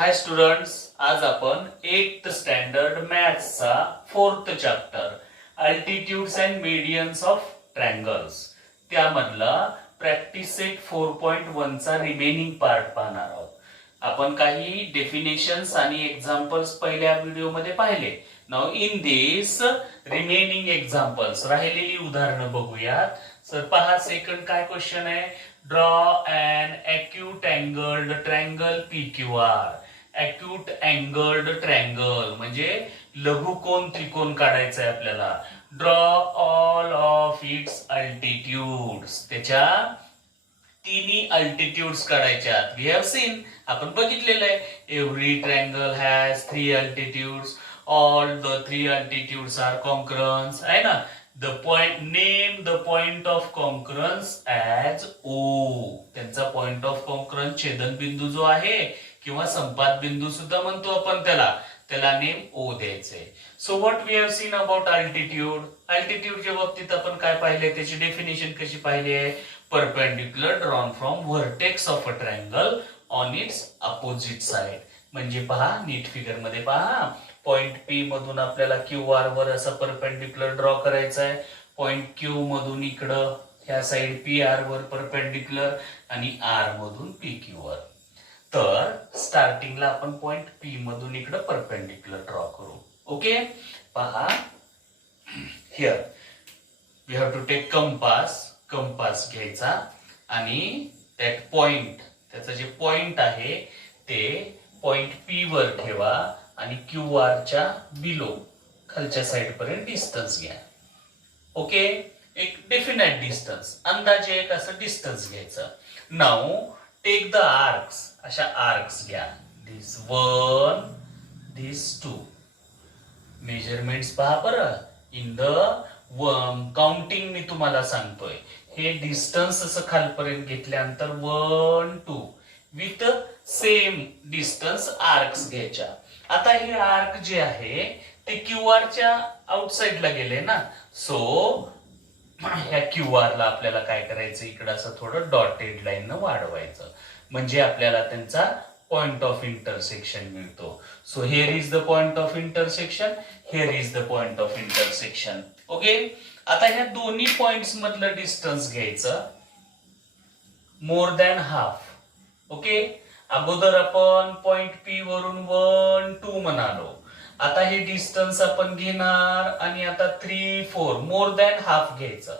हाय students, आज आपण 8th standard मॅथ्सचा 4th chapter altitudes and medians of triangles त्यामधला प्रॅक्टिस सेट 4.1 चा रिमेनिंग पार्ट पाहणार आहोत. आपण काही डेफिनेशन्स आणि एक्झाम्पल्स पहिल्या व्हिडिओमध्ये पाहिले. Now in this remaining examples राहिलेली उदाहरणं बघूयात. सर पहा, सेकंड काय क्वेश्चन आहे? Draw and acute angled triangle PQR. Acute angled triangle म्हणजे लघुकोन त्रिकोण काढायचा आहे आपल्याला. Draw all of its altitudes, त्याच्या तिन्ही अल्टिट्यूड्स काढायच्यात. वी हॅव सीन, आपण बघितलेलं आहे. Every triangle has 3 altitudes. All the 3 altitudes are concurrence, आहे ना. The point, name the point of concurrence as O. त्यांचा पॉइंट ऑफ कॉन्करन्स छेदनबिंदू जो आहे किंवा संपात बिंदू सुद्धा म्हणतो आपण त्याला नेम O द्यायचंय. So what we have seen about altitude. अल्टिट्यूडच्या बाबतीत आपण काय पाहिले, त्याची डेफिनेशन कशी पाहिली आहे? Perpendicular drawn from vertex of a triangle on its opposite side. म्हणजे पहा, नीट फिगर मध्ये पहा, पॉइंट P मधून आपल्याला QR वर असं परपेंडिक्युलर ड्रॉ करायचं आहे. पॉइंट Q मधून इकडं ह्या साइड PR वर परपेंडिक्युलर आणि R मधून PQ वर. तर स्टार्टिंगला आपण पॉइंट P मधून इकडं परपेंडिक्युलर ड्रॉ करू. ओके, पहा here we have to take compass घ्यायचा आणि दॅट पॉइंट, त्याचं जे पॉइंट आहे ते पॉइंट P वर ठेवा आणि QR च्या बिलो खालच्या साइड पर्यंत डिस्टन्स घ्या. ओके, एक डेफिनेट डिस्टन्स, अंदाजे एक असं डिस्टन्स घ्यायचं. नाउ टेक द आर्क्स, अशा आर्क्स घ्या. दिस 1, दिस 2. मेजरमेंट्स पहा बरं. इन द काउंटिंग मी तुम्हाला सांगतोय. हे डिस्टन्स असं खालपर्यंत घेतल्यानंतर 1, 2 विथ सेम डिस्टन्स आर्क्स घ्यायच्या. आता हे आर्क जे आहे ते QR च्या आउटसाइडला गेले ना. सो ह्या QR ला आपल्याला काय करायचं, इकडं असं थोडं डॉटेड लाईन न वाढवायचं, म्हणजे आपल्याला त्यांचा पॉइंट ऑफ इंटरसेक्शन मिळतो. So here is the point of intersection, here is the point of intersection. Okay, आता ह्या दोन्ही पॉइंट्स मधलं डिस्टन्स घ्यायचं मोर दॅन हाफ. ओके, अगोदर आपण पॉइंट P वरून 1, 2 म्हणालो. आता हे डिस्टन्स आपण घेणार आणि आता 3, 4 मोर दॅन हाफ घ्यायचं.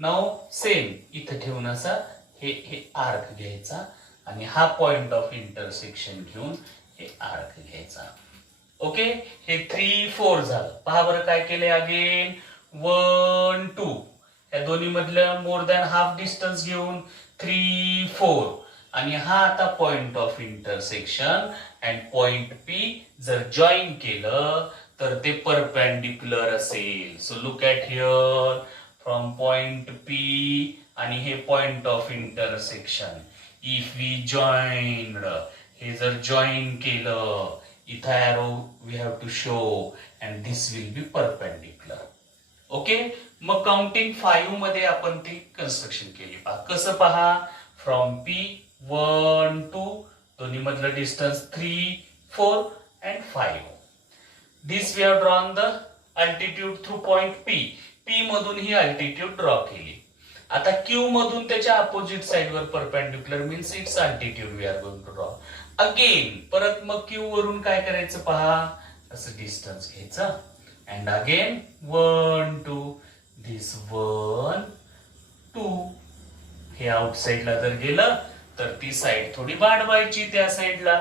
नाउ सेम इथं ठेवून असा हे आर्क घ्यायचा आणि हा पॉइंट ऑफ इंटरसेक्शन घेऊन हे आर्क घ्यायचा. ओके, हे 3, 4 झालं. पहा बरं काय केले. अगेन 1, 2 या दोन्ही मधलं मोर दॅन हाफ डिस्टन्स घेऊन 3, 4 आणि हा आता point of intersection and point P जर जॉईन केलं तर ते परपेंडिक्युलर असेल. So look at here, from point P आणि हे point of intersection. If we joined, हे जर जॉईन केलं, इथं arrow we have to show and this will be perpendicular. Okay, मग काउंटिंग 5 मध्ये आपण ती कन्स्ट्रक्शन केली. पहा कसं, पहा फ्रॉम P 1, 2 दोन्ही मधलं distance 3, 4 and 5. This we have drawn the altitude through point P. P मधून ही अल्टिट्यूड ड्रॉ केली. आता Q मधून त्याच्या अपोजिट साइडवर perpendicular means its altitude we are going to draw. Again परत मग Q वरून काय करायचं, पहा असं डिस्टन्स घ्यायचं अँड अगेन 1, 2 दिस 1, 2. हे आउटसाइडला जर गेलं तर ती साइड थोडी वाढवायची त्या साइडला,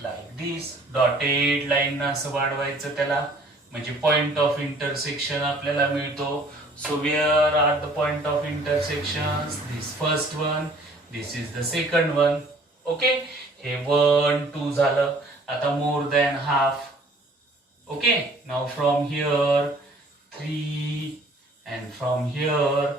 लाईक दिस डॉटेड लाईन असं वाढवायचं त्याला, म्हणजे पॉइंट ऑफ इंटरसेक्शन आपल्याला मिळतो. So where are the point of intersection? This first one, this is the second one. Okay, हे 1, 2 झालं. आता मोर than half. Okay, now from here 3 and from here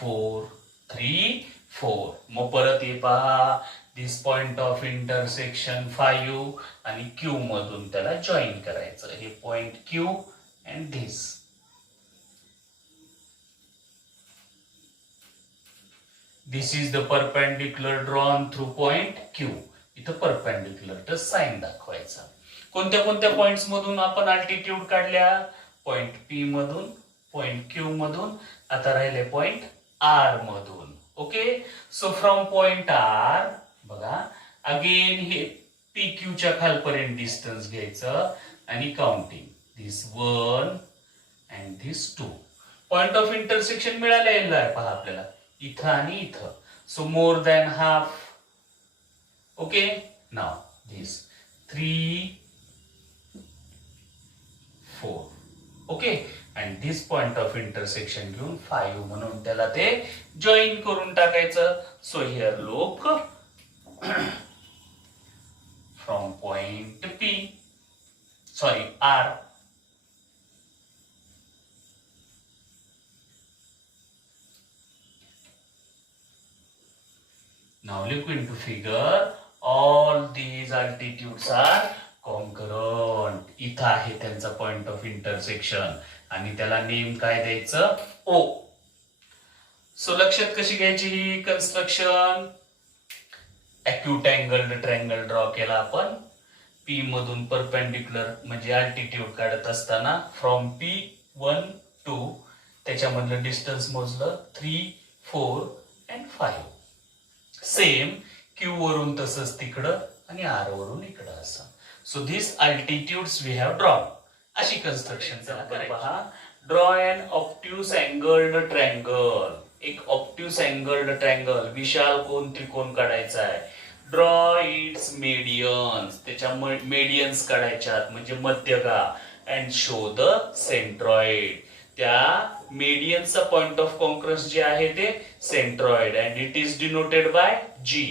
4, 3, 4. मग परत हे पहा, दिस पॉइंट ऑफ इंटरसेक्शन 5 आणि Q मधून त्याला जॉईन करायचं. हे point Q and this. This is the perpendicular drawn through point Q. इथं परपेंडिक्युलर साइन दाखवायचा. कोणत्या कोणत्या पॉइंट्स मधून आपण अल्टिट्यूड काढल्या? पॉइंट पी मधून, पॉइंट क्यू मधून, आता राहिले पॉइंट आर मधून. Okay, so from point R बघा अगेन हे पी क्यूच्या खालपर्यंत डिस्टन्स घ्यायचं आणि counting this 1 and this 2. Point of intersection मिळालेलं आहे पहा आपल्याला इथं आणि इथं. So more than half. Okay, now this 3 4. Okay, and this point of intersection घेऊन 5 म्हणून त्याला ते जॉईन करून टाकायचं. So here look from point P sorry R now look into figure. All these altitudes are congruent. इथं आहे त्यांचा point of intersection आणि त्याला नेम काय द्यायचं? ओ. सो लक्षात कशी घ्यायची ही कन्स्ट्रक्शन? अॅक्यूट अँगल्ड ट्रायंगल ड्रॉ केला आपण. पी मधून परपेंडिक्युलर म्हणजे अल्टिट्यूड काढत असताना फ्रॉम पी 1 2 त्याच्यामधलं डिस्टन्स मोजलं 3 4 अँड 5. सेम क्यू वरून तसंच तिकडं आणि आर वरून इकडं असं. So this altitudes we have drawn. अशी कन्स्ट्रक्शन पहा. Draw an obtuse angled triangle. एक ऑब्ट्यूस अँगल्ड ट्रायंगल विशाल कोन त्रिकोण काढायचा आहे. Draw its medians. त्याच्या मेडियन्स काढायच्यात म्हणजे मध्यगा. And show the centroid. त्या मेडियनचा पॉइंट ऑफ कॉन्करन्स जे आहे ते centroid and it is denoted by जी.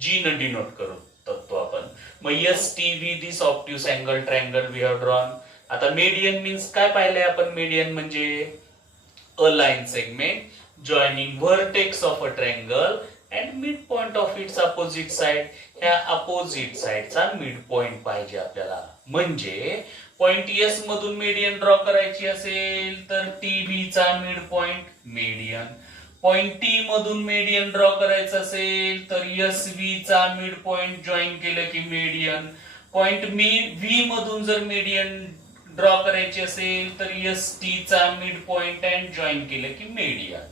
जी न डिनोट करतो आपण. मग S T V this obtuse angle triangle we have drawn. आता मेडियन मीन्स काय पाहिलंय आपण? मेडियन म्हणजे a line segment joining vertex of a triangle and mid point of its opposite side. ह्या अपोजिट साइडचा मिड पॉइंट पाहिजे आपल्याला. म्हणजे पॉइंट एस मधून मेडियन ड्रॉ करायची असेल तर टीबी चा mid point median. Point T मधून मेडियन ड्रॉ करायचं असेल तर एस व्ही चा मिड पॉइंट जॉईन केलं की मेडियन. पॉइंट व्ही मधून जर मेडियन ड्रॉ करायची असेल तर एस टी चा मिड पॉइंट अँड जॉईन केलं की median.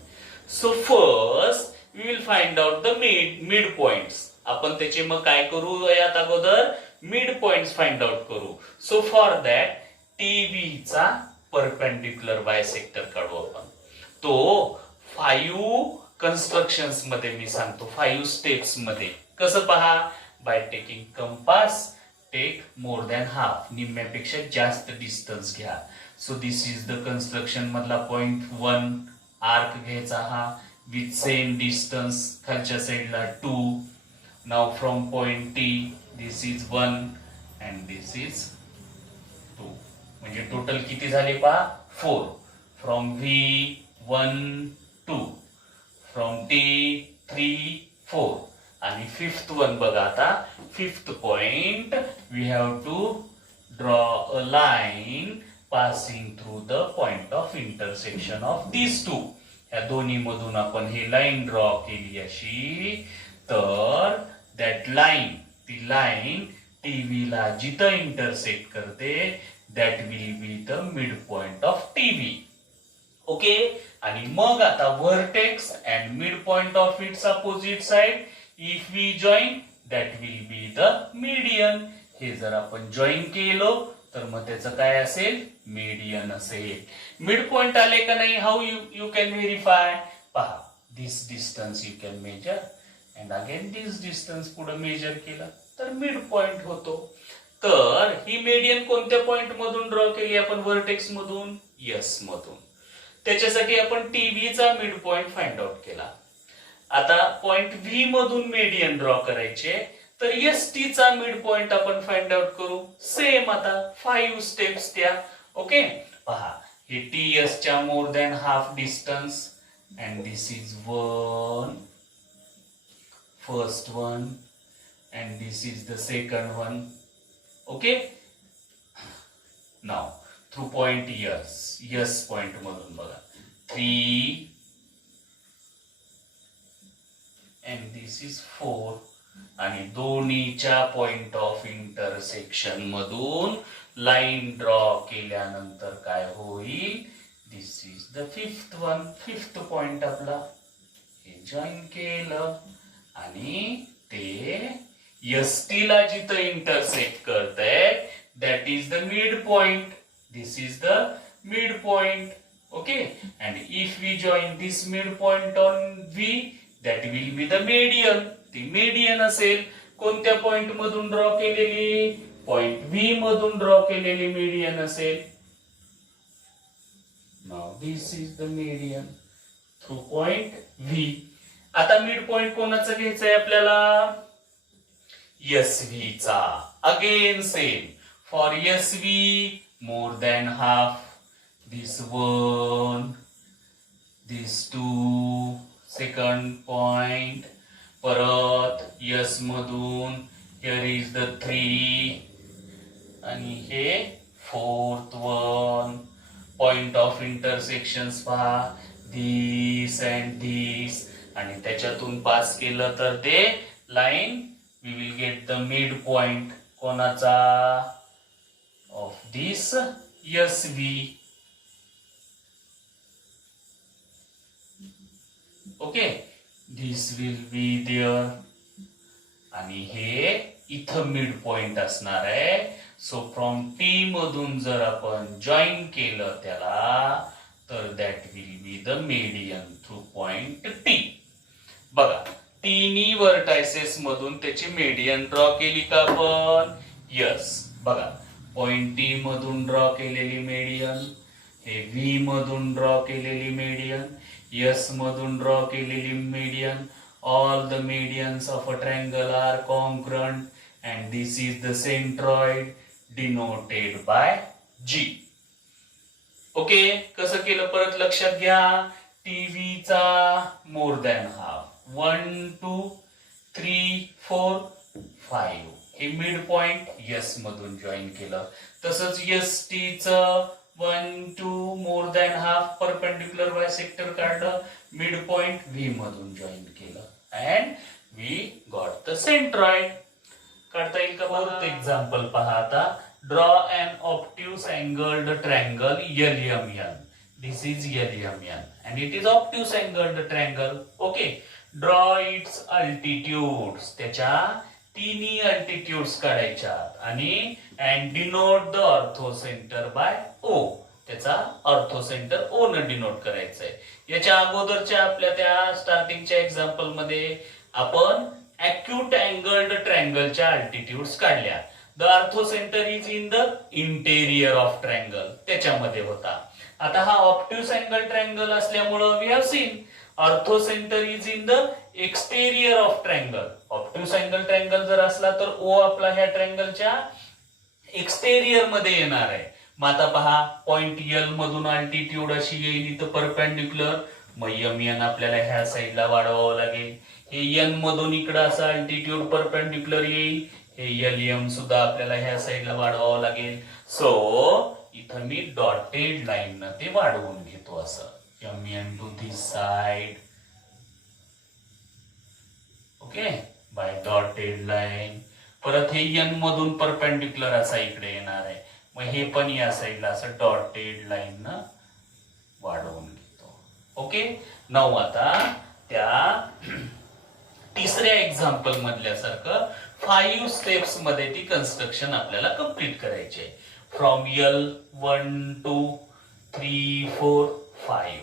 So first we will find out the mid points. आपण त्याचे मग काय करू यात अगोदर मिड पॉइंट्स फाइंड आउट करू. सो फॉर दॅट टीव्ही चा परपेंडिक्युलर बायसेक्टर काढू आपण. तो 5 कन्स्ट्रक्शन्स मध्ये मी सांगतो 5 स्टेप्स मध्ये. कसं पहा? By taking compass take more than half. निम्म्यापेक्षा जास्त डिस्टन्स घ्या. So this is the construction मधला पॉइंट 1 आर्क घ्यायचा हा विथ सेम डिस्टन्स खालच्या साईडला 2. Now from point T this is 1 and this is 2. म्हणजे टोटल किती झाले पहा? 4. फ्रॉम व्ही 1 2 फ्रॉम टी 3 4 आणि फिफ्थ वन बघा. आता fifth point we have to draw a line passing through the point of intersection of this 2. या दोन्ही मधून आपण ही लाईन ड्रॉ केली अशी तर दॅट लाईन ती लाईन टीव्ही ला जिथं इंटरसेक्ट करते that will be the mid point of TV. Okay. आणि मग आता vertex and mid point of its opposite side if we join that will be the median. हे जर आपण जॉईन केलो तर मग त्याचं काय असेल? मीडियन असेल. मिड पॉइंट आले का नाही? How you can verify? पहा this distance you can measure and again this distance पुढे मेजर केलं तर मिड पॉइंट होतो. तर ही मीडियन कोणत्या पॉइंट मधून ड्रॉ केली आपण? व्हर्टेक्स मधून, यस मधून. त्याच्यासाठी आपण टीव्ही चा मिड पॉइंट फाइंड आउट केला. आता पॉइंट व्ही मधून मीडियन ड्रॉ करायचे तर एस टी चा मिड पॉइंट आपण फाइंड आउट करू. सेम आता 5 स्टेप्स त्या. ओके. पहा हे टी एस च्या more than half distance and this is 1 first one and this is the second one. Okay. Now through point S point मधून बघा 3 and this is 4 आणि दोन्हीच्या पॉइंट ऑफ इंटरसेक्शन मधून line draw केल्यानंतर काय होईल, this is the fifth one, fifth point आपला हे जॉईन केलं आणि ते एसटी ला जिथं इंटरसेक्ट करतंय that is the mid point, this is the mid point. Okay, and if we join this midpoint on V, that will be the median. ती median असेल. कोणत्या पॉइंट मधून ड्रॉ केलेली, पॉइंट V मधून draw केलेली median असेल. Now this is the median through point V. आता mid point कोणाचा घ्यायचा आहे आपल्याला, SV चा. Again same, for SV more than half, this one, this two, second point, परत S मधून here is the 3 आणि हे fourth one, point of intersections पहा, this and this, आणि त्याच्यातून पास केलं तर ते line we will get the midpoint कोणाचा, of this SV. Okay, this will be there आणि हे इथं मिड पॉइंट असणार आहे. सो फ्रॉम टी मधून जर आपण जॉईन केलं त्याला तर that will be the median through point T. बघा, टीनी व्हर्टायसेस मधून त्याची मीडियन ड्रॉ केली का आपण, यस. बघा, पॉइंट टी मधून ड्रॉ केलेली मीडियन, हे व्ही मधून ड्रॉ केलेली मीडियन, S मधून ड्रॉ केलेली median. All the medians of a triangle are congruent and this is the centroid denoted by G. Okay, कसं केलं परत लक्षात घ्या. टीव्ही चा मोर दॅन हाफ, 1 2 3 4 5 हे मिड पॉइंट S मधून जॉईन केलं. तसंच ST चं 1 2 more than half perpendicular bisector काढलं, मिड पॉइंट V मधून जॉईन केलं and we got the centroid. काढता येईल का? फोर्थ एक्झाम्पल पहा आता. Draw an obtuse angled triangle LMN. This is LMN and it is obtuse angled triangle. Okay, draw its altitudes, त्याच्या तिन्ही अल्टिट्यूड्स काढायच्या आणि and denote the orthocentre by O. त्याचा ऑर्थोसेंटर O न डिनोट करायचंय. याच्या अगोदरच्या आपल्या त्या स्टार्टिंगच्या एक्झाम्पल मध्ये आपण अॅक्यूट अँगल्ड ट्रायंगलच्या अल्टिट्यूड्स काढल्या. The orthocentre is in the interior of triangle त्याच्यामध्ये होता. आता हा ऑब्ट्यूस अँगल ट्रायंगल असल्यामुळं we have seen orthocentre is in the exterior of triangle. Obtuse angle triangle जर असला तर O आपला ह्या ट्रायंगलच्या एक्सटेरियर मध्ये येणार आहे. मग आता पहा, पॉइंट L मधून अल्टिट्यूड अशी येईल इथं परपेंडिक्युलर, मग MN आपल्याला ह्या साईडला वाढवावं लागेल. हे N मधून इकडं असं अल्टिट्यूड परपेंडिक्युलर येईल, हे LM सुद्धा आपल्याला ह्या साईडला वाढवावं लागेल. सो इथं मी डॉटेड लाईन न ते वाढवून घेतो असं, MN to this side. Okay, by dotted line. परत हे N मधून परपेंडिक्युलर असा इकडे येणार आहे, मग हे पण या साईडला असं डॉटेड लाईन न वाढवून घेतो. ओके, नाऊ आता त्या तिसऱ्या एक्झाम्पल मधल्यासारखं 5 स्टेप्स मध्ये ती कन्स्ट्रक्शन आपल्याला कंप्लीट करायची आहे. From L 1 2 3 4 5,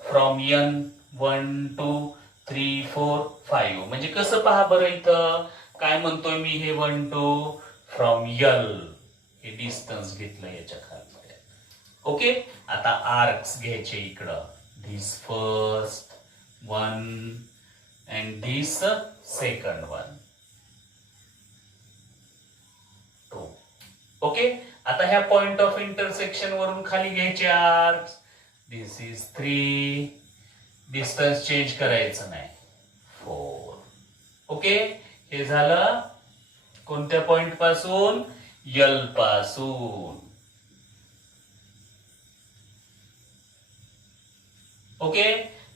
from N 1 2 3 4 5. म्हणजे कसं पहा बरं, इथं काय म्हणतोय मी, हे 1 2 फ्रॉम L हे डिस्टन्स घेतलं याच्या खाली. ओके, आता आर्क्स घ्यायचे इकडं, this first one and this second one 2. Okay, आता ह्या पॉइंट ऑफ इंटरसेक्शन वरून खाली घ्यायचे arcs. This is 3, distance change करायचं नाही, 4. ओके, हे झालं कोणत्या पॉइंट पासून, L पासून. ओके,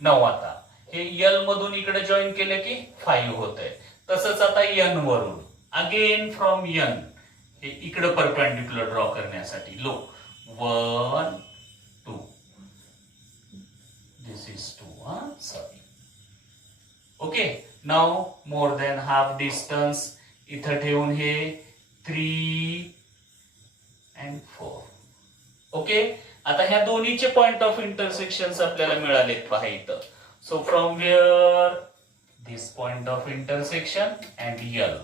नाऊ आता हे L मधून इकडे जॉईन केले की 5 होत आहे. तसंच आता यन वरून अगेन फ्रॉम यन हे इकडे परपेंडिक्युलर ड्रॉ करण्यासाठी low 1 2 this is 2 sorry okay. Now more than half distance इथं ठेवून हे 3 and 4 ओके. आता ह्या दोन्हीचे पॉइंट ऑफ इंटरसेक्शन आपल्याला मिळालेत पहा इथं. So from where this point of intersection and L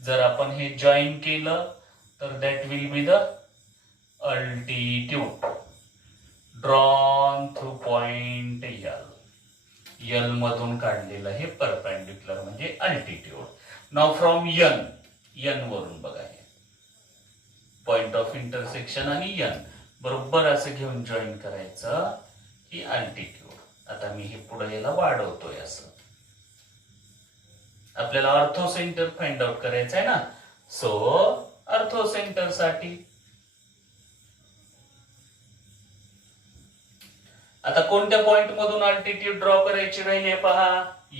जर आपण हे जॉईन केलं तर that will be the altitude drawn through point L. L मधून काढलेलं हे परपेंडिक्युलर म्हणजे altitude. Now from N N वरून बघा हे पॉइंट ऑफ इंटरसेक्शन आणि यन बरोबर असं घेऊन जॉईन करायचं ही अल्टिट्यूड. आता मी हे पुढे याला वाढवतोय असं. आपल्याला ऑर्थो सेंटर फाइंड आउट करायचं आहे ना. सो ऑर्थो सेंटर साठी आता कोणत्या पॉइंट मधून अल्टिट्यूड ड्रॉ करायची राहिली पहा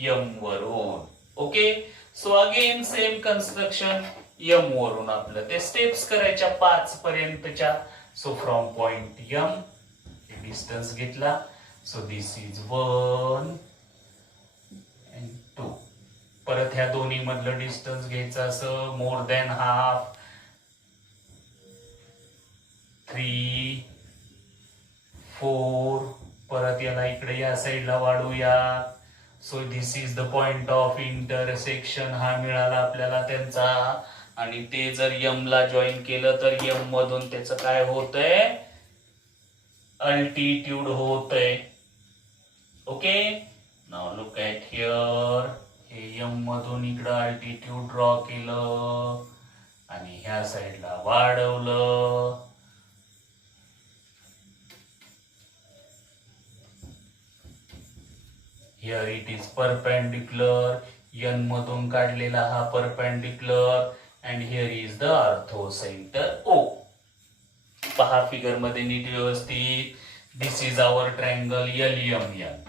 यम वरून. Okay. So again same construction M वरून आपलं ते स्टेप्स करायच्या 5 पर्यंतच्या. So from point M distance घेतला. So this is 1 and 2. परत ह्या दोन्ही मधलं डिस्टन्स घ्यायचं असं मोर दॅन हाफ 3 4 परत याला इकडे या साईडला वाढूया. So this is the point of intersection हा मिळाला आपल्याला त्यांचा. आणि ते जर यम ला जॉईन केलं तर यम मधून त्याचं काय होतंय अल्टिट्यूड होतंय. Okay. Now look at here हे यम मधून इकडं अल्टिट्यूड ड्रॉ केलं आणि ह्या साईडला वाढवलं. Here it is perpendicular. N मधून काढलेला हा perpendicular and here is the orthocentre O. पहा फिगर मध्ये नीट व्यवस्थित. This is our triangle L M N.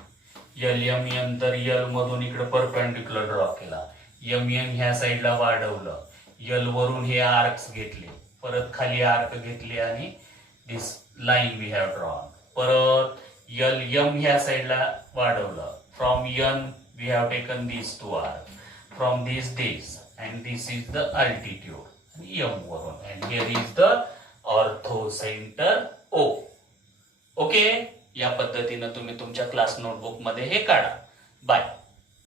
L M N तर यल मधून इकडे परपेंडिक्युलर ड्रॉ केला. एम एन ह्या साईडला वाढवलं. यल वरून हे आर्क्स घेतले. परत खाली आर्क घेतले आणि this line we have drawn. परत यल एम ह्या साईडला वाढवलं. From N we have taken this 2 arc. From this and this is the altitude m वरून and here is the ortho center O. Okay. या पद्धतीने तुम्ही तुमच्या क्लास नोटबुक मध्ये हे काढा. बाय.